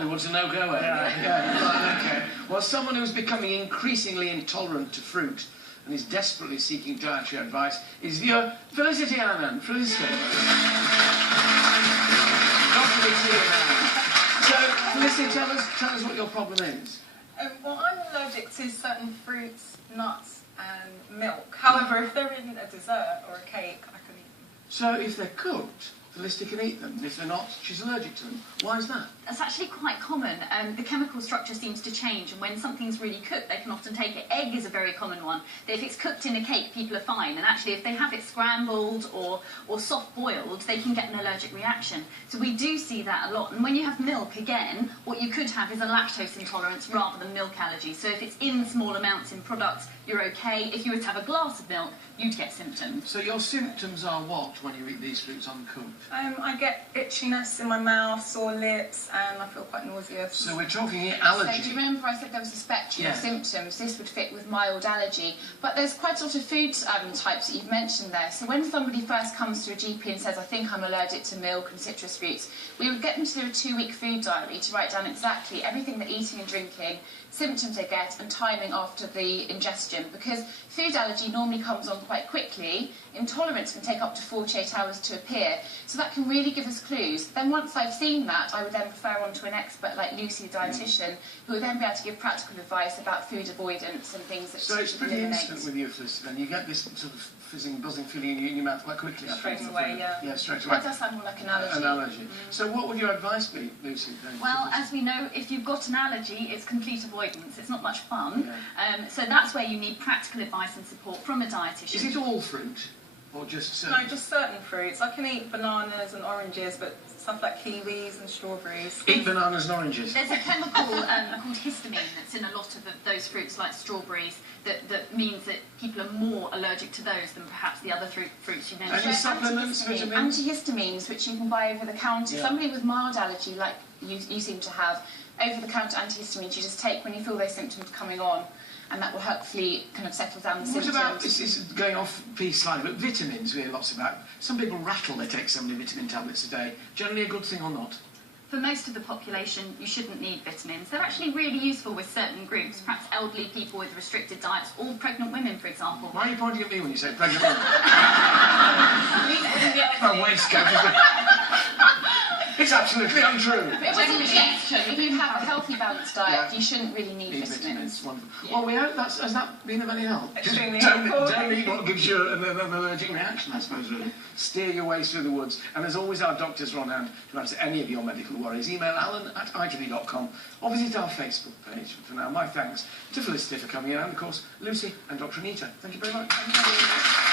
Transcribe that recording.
Hollywood's a no-go area. Yeah, okay. Well, someone who's becoming increasingly intolerant to fruit and is desperately seeking dietary advice is viewer Felicity Anan. Felicity. So, Felicity, tell us what your problem is. Well, I'm allergic to certain fruits, nuts and milk. However, if they're in a dessert or a cake, I can eat them. So if they're cooked, Felicity can eat them. If they're not, she's allergic to them. Why is that? That's actually quite common. The chemical structure seems to change, and when something's really cooked, they can often take it. Egg is a very common one. If it's cooked in a cake, people are fine. And actually, if they have it scrambled or soft-boiled, they can get an allergic reaction. So we do see that a lot. And when you have milk, again, what you could have is a lactose intolerance rather than milk allergy. So if it's in small amounts in products, you're okay. If you were to have a glass of milk, you'd get symptoms. So your symptoms are what when you eat these fruits uncooked? I get itchiness in my mouth, sore lips, and I feel quite nauseous. So we're talking here allergy. So do you remember I said there was a spectrum of Yeah. symptoms? This would fit with mild allergy. But there's quite a lot of food types that you've mentioned there. So when somebody first comes to a GP and says, I think I'm allergic to milk and citrus fruits, we would get them to do a 2-week food diary to write down exactly everything they're eating and drinking, symptoms they get, and timing after the ingestion. Because food allergy normally comes on quite quickly. Intolerance can take up to 48 hours to appear. So that can really give us clues. Then once I've seen that, I would then refer on to an expert like Lucy, the dietitian, who would then be able to give practical advice about food avoidance and things that So it's pretty eliminate. instant with you, Felicity, then. You get this sort of fizzing, buzzing feeling in your mouth quite quickly. Straight away, yeah. Yeah, straight away. That does sound more like an allergy. An allergy. So what would your advice be, Lucy? Then? Well, as we know, if you've got an allergy, it's complete avoidance. It's not much fun. So that's where you need practical advice and support from a dietitian. Is it all fruit? Or just certain? No, just certain fruits. I can eat bananas and oranges, but stuff like kiwis and strawberries. Eat bananas and oranges. There's a chemical called histamine that's in a lot of those fruits, like strawberries, that means that people are more allergic to those than perhaps the other fruits you mentioned. Any supplements, vitamins? Antihistamines, which you can buy over the counter. Yeah. Somebody with mild allergy, like you seem to have, over-the-counter antihistamines you just take when you feel those symptoms coming on, and that will hopefully kind of settle down the symptoms. What about, this is going off piece slightly, but vitamins we hear lots about. Some people rattle they take so many vitamin tablets a day. Generally a good thing or not? For most of the population, you shouldn't need vitamins. They're actually really useful with certain groups, perhaps elderly people with restricted diets, or pregnant women, for example. Why are you pointing at me when you say pregnant women? My waistcoat is It's absolutely untrue. If you have a healthy, balanced diet, you shouldn't really need vitamins. Wonderful. Yeah. Well, we hope has that been of any help? Extremely Don't eat what gives you an allergic reaction, I suppose, really. Steer your way through the woods. And as always, our doctors are on hand to answer any of your medical worries. Email alan@ITV.com or visit our Facebook page. For now, my thanks to Felicity for coming in, and of course, Lucy and Dr. Anita. Thank you very much. Thank you.